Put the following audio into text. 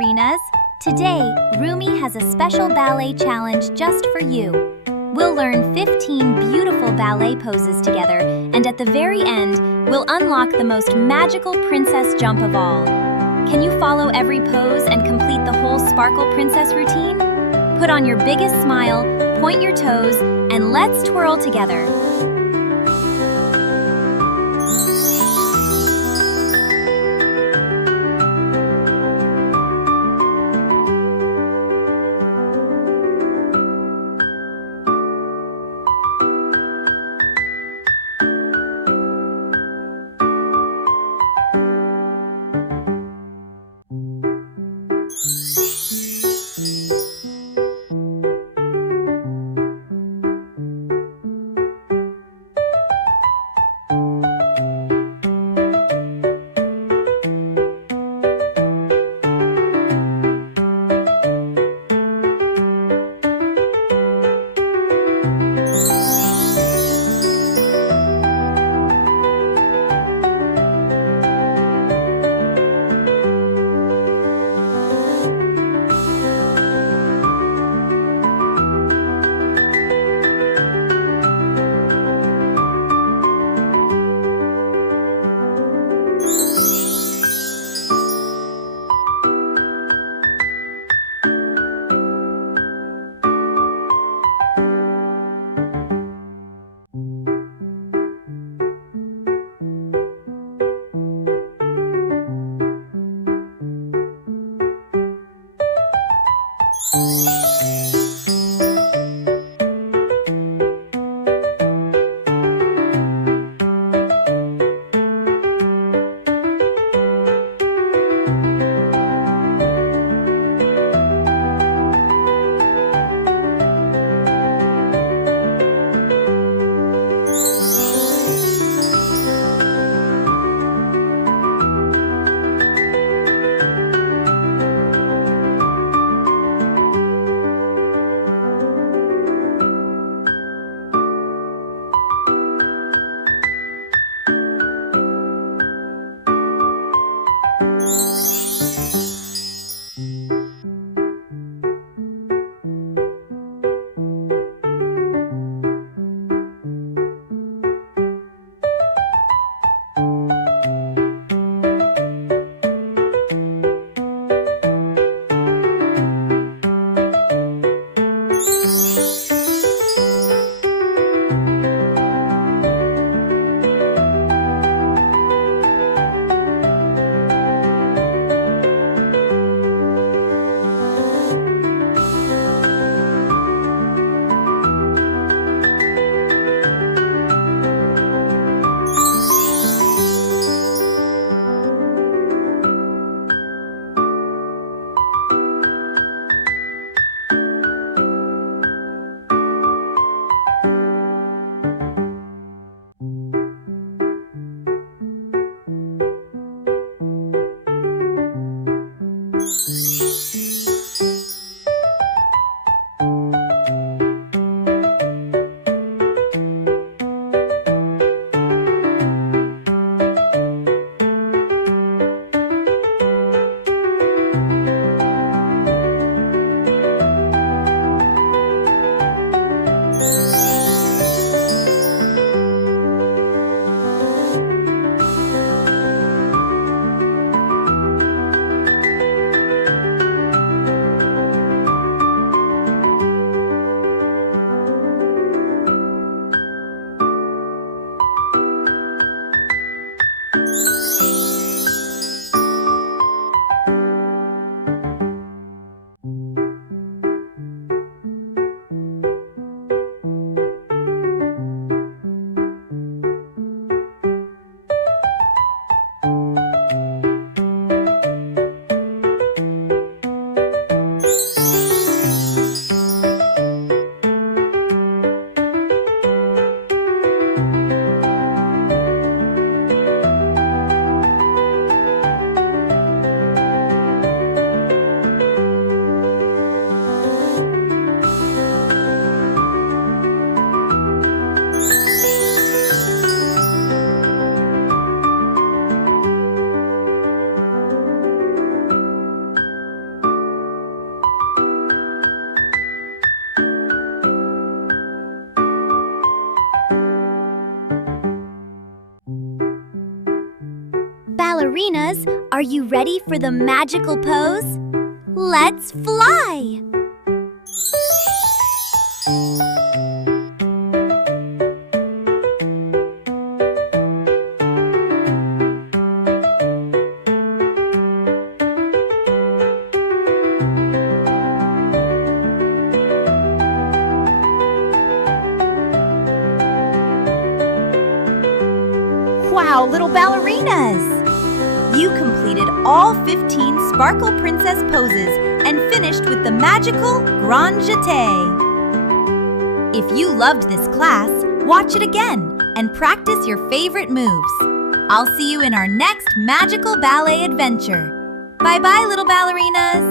Ballerinas! Today, RUMI has a special ballet challenge just for you. We'll learn 15 beautiful ballet poses together, and at the very end, we'll unlock the most magical princess jump of all. Can you follow every pose and complete the whole Sparkle Princess routine? Put on your biggest smile, point your toes, and let's twirl together. ballerinas, are you ready for the magical pose? Let's fly! Wow, little ballerinas! You completed all 15 Sparkle Princess poses and finished with the magical Grand Jeté. If you loved this class, watch it again and practice your favorite moves. I'll see you in our next magical ballet adventure. Bye-bye, little ballerinas!